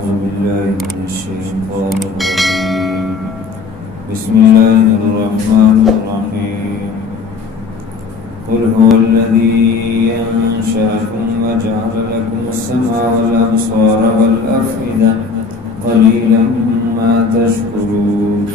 أعوذ بالله من الشيطان الرجيم بسم الله الرحمن الرحيم قل هو الذي أنشأكم وجعل لكم السمع والأبصار والأفئدة قليلا ما تشكرون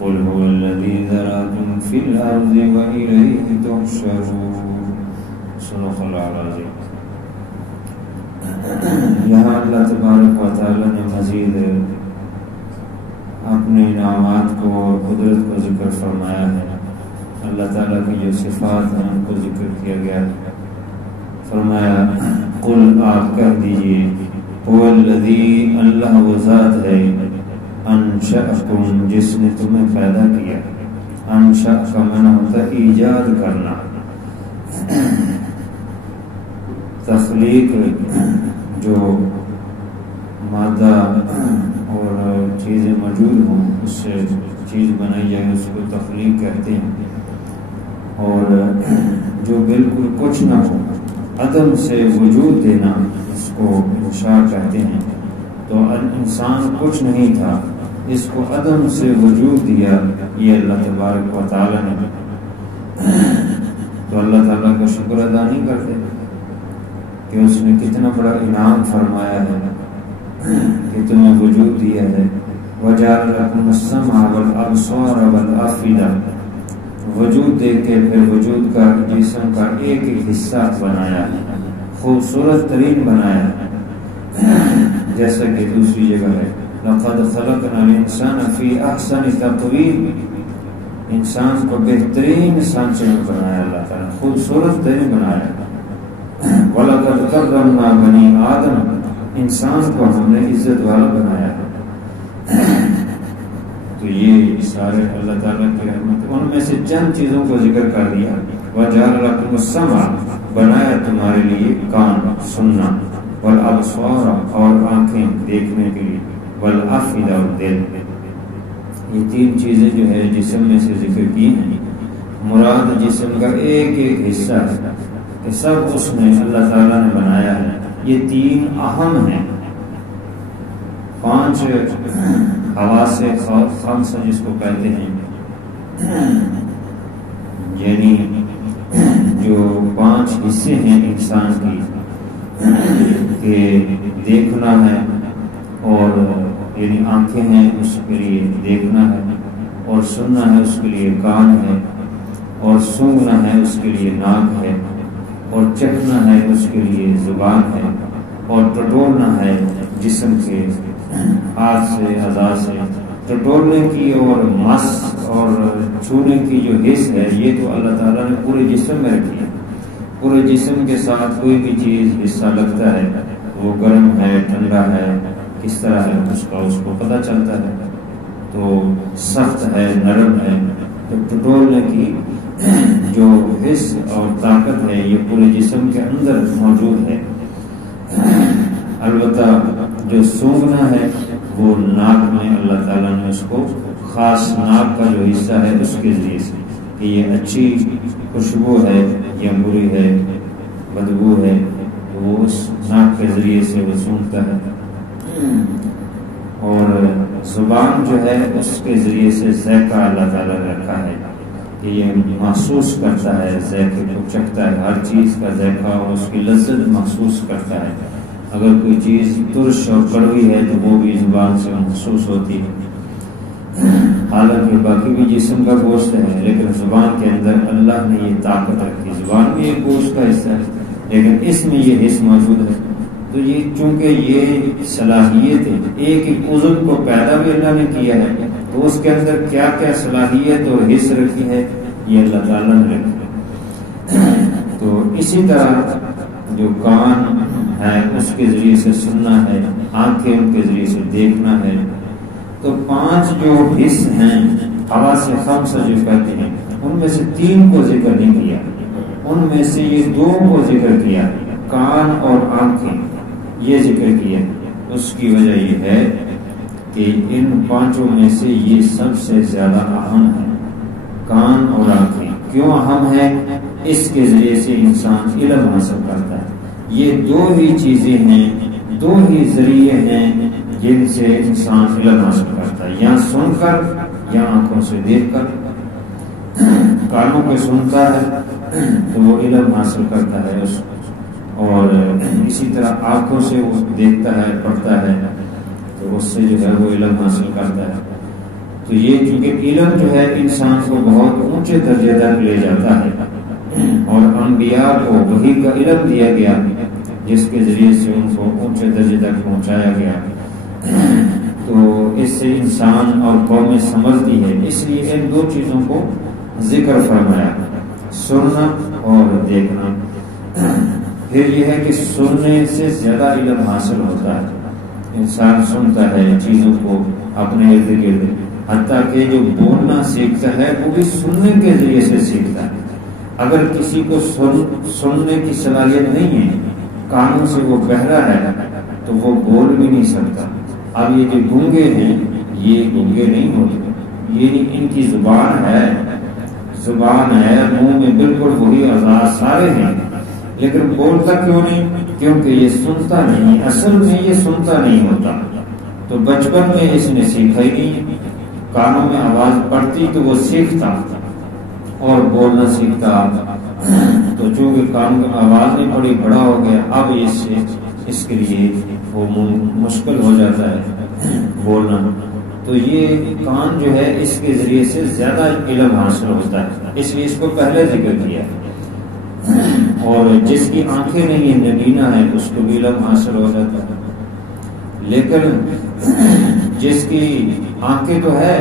قل هو الذي ذراكم في الأرض وإليه تحشرون صدق الله العظيم۔ یہاں اللہ تبارک و تعالی نے مزید اپنے انعامات کو اور قدرت کو ذکر فرمایا ہے۔ اللہ تعالیٰ کی جو صفات ہیں ان کو ذکر کیا گیا ہے۔ فرمایا قل آپ کہہ دیجئے هو الذی اللہ وہ ذات ہے انشأکم جس نے تمہیں پیدا کیا۔ انشأ کا معنی ہوتا ہے ایجاد کرنا، تخلیق، جو مادہ اور چیزیں موجود ہوں اس سے چیز بنائی جائے اس کو تخلیق کہتے ہیں، اور جو بالکل کچھ نہ ہو عدم سے وجود دینا اس کو انشاء کہتے ہیں۔ تو انسان کچھ نہیں تھا، اس کو عدم سے وجود دیا یہ اللہ تبارک و تعالی نے۔ تو اللہ تعالیٰ کا شکر ادا نہیں کرتے کہ اس نے کتنا بڑا انعام فرمایا ہے کہ تمہیں وجود دیا ہے۔ وَجَعَلَ لَكُمُ السَّمْعَ وَالْأَبْصَارَ وَالْأَفْئِدَةَ، وجود دے کے پھر وجود کا جسم کا ایک ایک حصہ بنایا ہے، خوبصورت ترین بنایا ہے، جیسا کہ دوسری جگہ ہے لَقَدْ خَلَقْنَا الْإِنسَانَ فِي أَحْسَنِ تَقْوِيمٍ، انسان کو بہترین سانچے میں بنایا اللہ تعالیٰ، خوبصورت ترین بنایا۔ وَلَقَدْ كَرَّمْنَا بَنِي آدَمَ، انسان کو ہم نے عزت والا بنایا ہے۔ تو یہ سارے اللہ تعالیٰ کی رحمت، ان میں سے چند چیزوں کو ذکر کر دیا۔ وَجَعَلَ لَكُمُ السَّمْعَ، بنایا تمہارے لیے کان سننا، وَالْأَبْصَارَ اور آنکھیں دیکھنے کے لیے، وَالْأَفْئِدَةَ اور دل۔ یہ تین چیزیں جو ہے جسم میں سے ذکر کی ہیں، مراد جسم کا ایک ایک حصہ ہے کہ سب اس میں اللہ تعالیٰ نے بنایا ہے۔ یہ تین اہم ہیں، 5 حواس خمسہ جس کو کہتے ہیں، یعنی جو 5 حصے ہیں انسان کی، کہ دیکھنا ہے اور یعنی آنکھیں ہیں اس کے لیے دیکھنا ہے، اور سننا ہے اس کے لیے کان ہے، اور سونگھنا ہے اس کے لیے ناک ہے، اور چکھنا ہے اس کے لیے زبان ہے، اور ٹٹولنا ہے جسم کے ہاتھ سے اعضاء سے۔ ٹٹولنے کی اور مس اور چھونے کی جو حص ہے یہ تو اللہ تعالیٰ نے پورے جسم میں رکھی ہے۔ پورے جسم کے ساتھ کوئی بھی چیز حصہ لگتا ہے، وہ گرم ہے ٹھنڈا ہے کس طرح ہے اس کو پتہ چلتا ہے، تو سخت ہے نرم ہے۔ تو ٹٹولنے کی جو حص اور طاقت ہے یہ پورے جسم کے اندر موجود ہے۔ البتہ جو سونگھنا ہے وہ ناک میں اللہ تعالیٰ نے اس کو خاص ناک کا جو حصہ ہے اس کے ذریعے سے کہ یہ اچھی خوشبو ہے یا بری ہے بدبو ہے، تو وہ اس ناک کے ذریعے سے وہ سونگھتا ہے۔ اور زبان جو ہے اس کے ذریعے سے ذائقہ اللہ تعالیٰ نے رکھا ہے کہ یہ محسوس کرتا ہے، ذائقے کو چکھتا ہے، ہر چیز کا ذائقہ اور اس کی لذت محسوس کرتا ہے۔ اگر کوئی چیز ترش اور کڑوی ہے تو وہ بھی زبان سے محسوس ہوتی ہے۔ حالانکہ باقی بھی جسم کا گوشت ہے، لیکن زبان کے اندر اللہ نے یہ طاقت رکھی۔ زبان بھی ایک گوشت کا حصہ ہے لیکن اس میں یہ حص موجود ہے۔ تو یہ چونکہ یہ صلاحیت ہے، ایک ایک عضو کو پیدا بھی اللہ نے کیا ہے، تو اس کے اندر کیا کیا صلاحیت اور حص رکھی ہے یہ اللہ تعالیٰ نے رکھی۔ تو اسی طرح جو کان ہے اس کے ذریعے سے سننا ہے، آنکھیں ان کے ذریعے سے دیکھنا ہے۔ تو 5 جو حص ہیں حواس خمسہ جو کہتے ہیں، ان میں سے 3 کو ذکر نہیں کیا، ان میں سے یہ 2 کو ذکر کیا، کان اور آنکھیں یہ ذکر کیا۔ اس کی وجہ یہ ہے کہ ان 5 میں سے یہ سب سے زیادہ اہم ہے۔ کان اور آنکھیں کیوں اہم ہے؟ اس کے ذریعے سے انسان علم حاصل کرتا ہے۔ یہ 2 ہی چیزیں ہیں، 2 ہی ذریعے ہیں جن سے انسان علم حاصل کرتا ہے، یا سن کر یا آنکھوں سے دیکھ کر۔ کانوں کے سنتا ہے تو وہ علم حاصل کرتا ہے اس، اور اسی طرح آنکھوں سے وہ دیکھتا ہے، پڑھتا ہے، تو اس سے جو ہے وہ علم حاصل کرتا ہے۔ تو یہ چونکہ علم جو ہے انسان کو بہت اونچے درجے تک لے جاتا ہے، اور انبیاء کو وحی کا علم دیا گیا جس کے ذریعے سے ان کو اونچے درجے تک پہنچایا گیا۔ تو اس سے انسان اور قومیں سمجھتی ہے، اس لیے ان دو چیزوں کو ذکر فرمایا، سننا اور دیکھنا۔ پھر یہ ہے کہ سننے سے زیادہ علم حاصل ہوتا ہے، انسان سنتا ہے چیزوں کو اپنے ارد گرد، حتیٰ کہ جو بولنا سیکھتا ہے وہ بھی سننے کے ذریعے سے سیکھتا ہے۔ اگر کسی کو سننے کی صلاحیت نہیں ہے، کانوں سے وہ بہرا ہے، تو وہ بول بھی نہیں سکتا۔ اب یہ جو گونگے ہیں یہ گونگے نہیں ہوتے، یہ ان کی زبان ہے، منہ میں بالکل وہی اعضاء سارے ہیں، لیکن بولتا کیوں نہیں؟ کیونکہ یہ سنتا نہیں، اصل میں یہ سنتا نہیں ہوتا۔ تو بچپن میں اس نے سیکھا ہی نہیں، کانوں میں آواز پڑتی تو وہ سیکھتا اور بولنا سیکھتا، تو چونکہ کانوں میں آواز نہیں پڑی، بڑا ہو گیا، اب اس کے لیے وہ مشکل ہو جاتا ہے بولنا۔ تو یہ کان جو ہے اس کے ذریعے سے زیادہ علم حاصل ہوتا ہے، اس لیے اس کو پہلے ذکر کیا۔ اور جس کی آنکھیں نہیں ہیں، نبینا ہے، اس کو بھی علم حاصل ہو جاتا ہے، لیکن جس کی آنکھیں تو ہے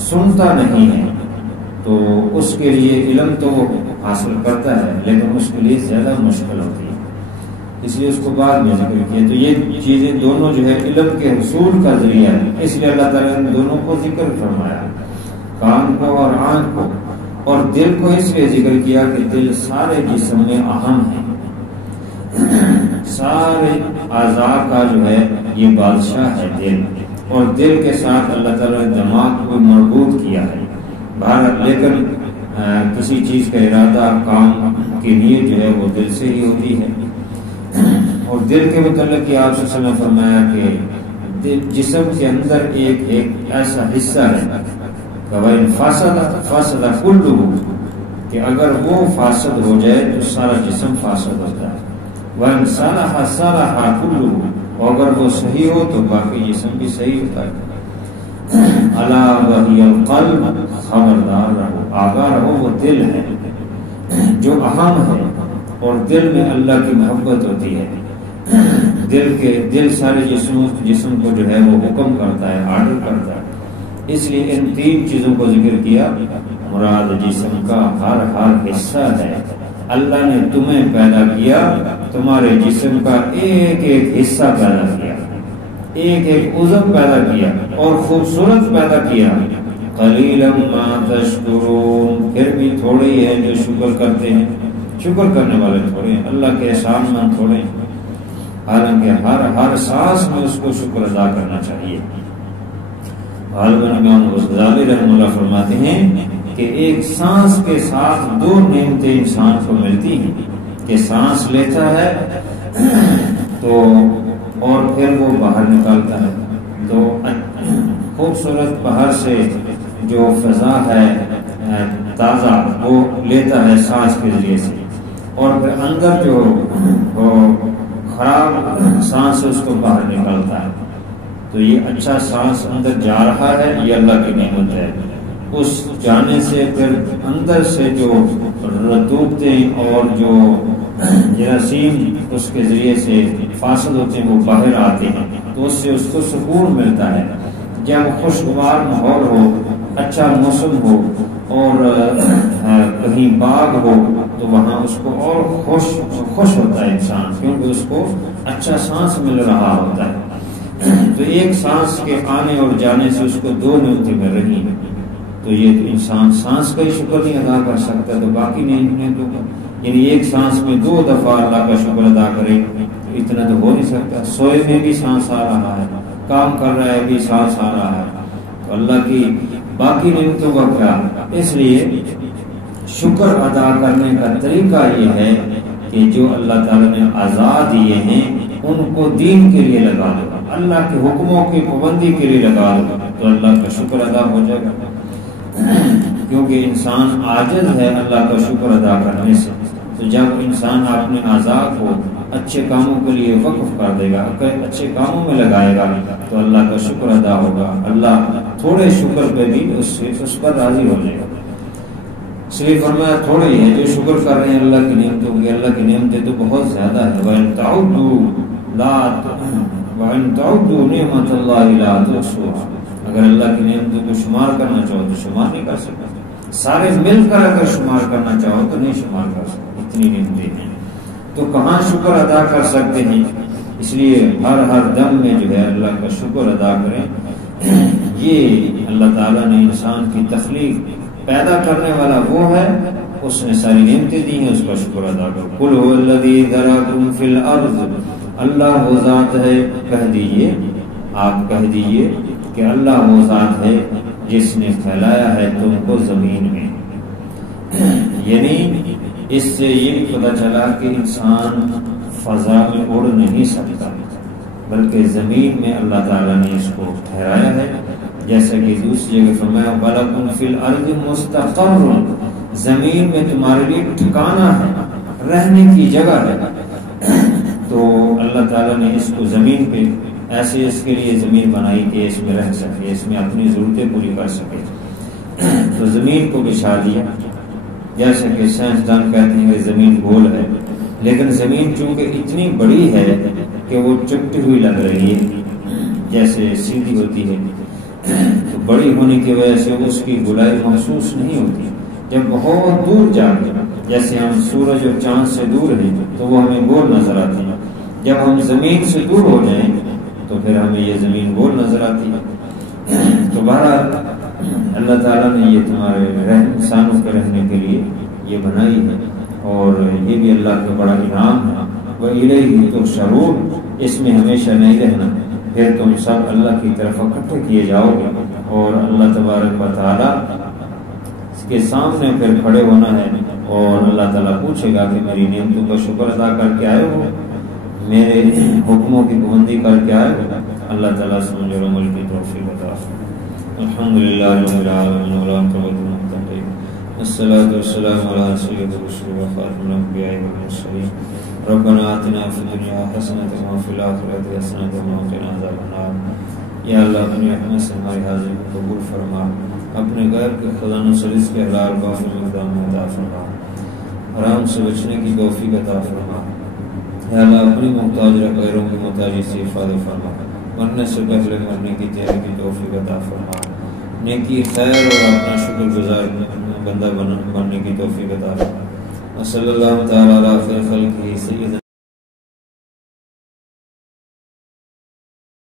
سنتا نہیں ہے، تو اس کے لیے علم تو وہ حاصل کرتا ہے، لیکن اس کے لیے زیادہ مشکل ہوتی ہے، اس لیے اس کو بعد میں ذکر کیا۔ تو یہ چیزیں دونوں جو ہے علم کے حصول کا ذریعہ ہے، اس لیے اللہ تعالیٰ نے دونوں کو ذکر فرمایا، کان کو اور آنکھ کو، اور دل کو اس لیے ذکر کیا کہ دل سارے جسم میں اہم ہے، سارے اعضاء کا جو ہے یہ بادشاہ ہے دل، اور دل کے ساتھ اللہ تعالیٰ نے دماغ کو مربوط کیا ہے بھارت، لیکن کسی چیز کا ارادہ، کام کی نیت جو ہے وہ دل سے ہی ہوتی ہے۔ اور دل کے متعلق کہ آپ صلی اللہ علیہ وسلم نے فرمایا کہ جسم کے اندر ایک ایسا حصہ ہے فاسد کلہ، کہ اگر وہ فاسد ہو جائے تو سارا جسم فاسد ہوتا ہے، وَإِنْ صَلَحَ صَلَحَ كُلُّهُ، اور اگر وہ صحیح ہو تو باقی جسم بھی صحیح ہوتا ہے۔ الا وهي القلب، خبردار رہو، آگاہ رہو، وہ دل ہے جو اہم ہے، اور دل میں اللہ کی محبت ہوتی ہے۔ دل سارے جسم کو جو ہے وہ حکم کرتا ہے، آرڈر کرتا ہے، اس لیے ان تین چیزوں کو ذکر کیا۔ مراد جسم کا ہر حصہ ہے، اللہ نے تمہیں پیدا کیا، تمہارے جسم کا ایک ایک حصہ پیدا کیا، ایک ایک عضو پیدا کیا، اور خوبصورت پیدا کیا۔ قلیلا ما تشکرون، پھر بھی تھوڑے ہی ہیں جو شکر کرتے ہیں، شکر کرنے والے تھوڑے ہیں، اللہ کے احسان مند تھوڑے ہیں، حالانکہ ہر سانس میں اس کو شکر ادا کرنا چاہیے۔ امام غزالی رحمہ اللہ فرماتے ہیں کہ ایک سانس کے ساتھ دو نعمتیں انسان کو ملتی ہیں، کہ سانس لیتا ہے تو اور پھر وہ باہر نکالتا ہے، تو خوبصورت باہر سے جو فضا ہے تازہ وہ لیتا ہے سانس کے ذریعے سے، اور پھر اندر جو خراب سانس اس کو باہر نکالتا ہے۔ تو یہ اچھا سانس اندر جا رہا ہے، یہ اللہ کی نعمت ہے۔ اس جانے سے پھر اندر سے جو رطوبتیں اور جو جراثیم اس کے ذریعے سے فاسد ہوتے ہیں وہ باہر آتے ہیں، تو اس سے اس کو سکون ملتا ہے۔ جب خوشگوار ماحول ہو، اچھا موسم ہو، اور کہیں باغ ہو، تو وہاں اس کو اور خوش ہوتا ہے انسان، کیونکہ اس کو اچھا سانس مل رہا ہوتا ہے۔ تو ایک سانس کے آنے اور جانے سے اس کو دو نعمتیں مل رہی ہیں، تو یہ تو انسان سانس کا ہی شکر نہیں ادا کر سکتا، تو باقی نعمتوں کا، یعنی ایک سانس میں 2 دفعہ اللہ کا شکر ادا کرے، تو اتنا تو ہو نہیں سکتا۔ سوئے میں بھی سانس آ رہا ہے، کام کر رہا ہے بھی سانس آ رہا ہے، تو اللہ کی باقی نعمتوں کا کیا؟ اس لیے شکر ادا کرنے کا طریقہ یہ ہے کہ جو اللہ تعالیٰ نے آزاد دیے ہیں ان کو دین کے لیے لگا دو، اللہ کے حکموں کی پابندی کے لیے لگا دو تو اللہ کا شکر ادا ہو جائے گا، کیونکہ انسان عاجز ہے اللہ کا شکر ادا کرنے سے۔ تو جب انسان اپنے اعضاء کو اچھے کاموں کے لیے وقف کر دے گا، اچھے کاموں میں لگائے گا تو اللہ کا شکر ادا ہوگا، اللہ تھوڑے شکر پہ بھی اس پر راضی ہو جائے گا۔ اس لیے فرمایا تھوڑے ہی ہیں جو شکر کر رہے ہیں اللہ کی نعمتوں کی، اللہ کی نعمتیں تو بہت زیادہ ہے۔ وَإِن تَعُدُّوا نِعْمَتَ اللَّهِ لَا تُحْصُوهَا، اگر اللہ کی نعمتوں کو شمار کرنا چاہو تو شمار نہیں کر سکتے، سارے مل کر اگر شمار کرنا چاہو تو نہیں شمار کر سکتے، اتنی نعمتیں ہیں تو کہاں شکر ادا کر سکتے ہیں۔ اس لیے ہر دم میں جو ہے اللہ کا شکر ادا کریں۔ یہ اللہ تعالیٰ نے انسان کی تخلیق پیدا کرنے والا وہ ہے، اس نے ساری نعمتیں دی ہیں، اس کا شکر ادا کرو۔ قُلْ هُوَ الَّذِي ذَرَاكُمْ فِي الْأَرْضِ، اللہ وہ ذات ہے، کہہ دیجئے، آپ کہہ دیجئے کہ اللہ وہ ذات ہے جس نے پھیلایا ہے تم کو زمین میں۔ یعنی اس سے یہ پتہ چلا کہ انسان فضا میں اڑ نہیں سکتا، بلکہ زمین میں اللہ تعالیٰ نے اس کو ٹھہرایا ہے، جیسا کہ دوسری جگہ فرمایا وَلَكُمْ فِي الْأَرْضِ مُسْتَقَرٌّ، زمین میں تمہارے لیے ٹھکانہ ہے، رہنے کی جگہ ہے۔ تو اللہ تعالیٰ نے اس کو زمین پہ ایسے اس کے لیے زمین بنائی کہ اس میں رہ سکے، اس میں اپنی ضرورتیں پوری کر سکے، تو زمین کو بچھا دیا۔ جیسے کہ سائنسدان کہتے ہیں کہ زمین گول ہے، لیکن زمین چونکہ اتنی بڑی ہے کہ وہ چپٹی ہوئی لگ رہی ہے، جیسے سیدھی ہوتی ہے، تو بڑی ہونے کی وجہ سے اس کی گولائی محسوس نہیں ہوتی۔ جب بہت دور جا کے، جیسے ہم سورج اور چاند سے دور ہیں تو وہ ہمیں گول نظر آتی ہے، جب ہم زمین سے دور ہو جائیں تو پھر ہمیں یہ زمین گول نظر آتی ہے۔ تو بہرحال اللہ تعالیٰ نے یہ تمہارے انسانوں کے رہنے کے لیے یہ بنائی ہے، اور یہ بھی اللہ کا بڑا انعام ہے۔ وَإِلَيْهِ تُحْشَرُونَ، اس میں ہمیشہ نہیں رہنا، پھر تم سب اللہ کی طرف اکٹھے کیے جاؤ گے، اور اللہ تبارک و تعالیٰ کے سامنے پھر کھڑے ہونا ہے، اور اللہ تعالیٰ پوچھے گا کہ میری نعمتوں کا شکر ادا کر کے آئے ہو، میرے حکموں کی پابندی کر کے آئے ہو۔ اللہ تعالیٰ سمجھ اور عمل کی توفیق عطا فرمائے۔ الحمدللہ رب العالمین والعاقبۃ للمتقین، والصلاۃ والسلام علی سید الرسل وخاتم الانبیاء والمرسلین۔ ربنا آتنا فی الدنیا حسنۃ وفی الآخرۃ حسنۃ وقنا عذاب النار۔ یا اللہ اپنی رحمت سے ہماری حاضری کو قبول فرما، اپنے غیر کے خزانوں سے رزق حلال وافر مقدار میں عطا فرما، حرام سے بچنے کی توفیق عطا فرما۔ یا اللہ اپنی محتاج غیروں کی محتاجی سے حفاظت فرما، مرنے سے پہلے مرنے کی تیاری کی توفیق عطا فرما، نیکی خیر اور اپنا شکر گزار بندہ بننے کی توفیق عطا فرما۔ صلی اللہ تعالیٰ علی خیر خلقہ سیدنا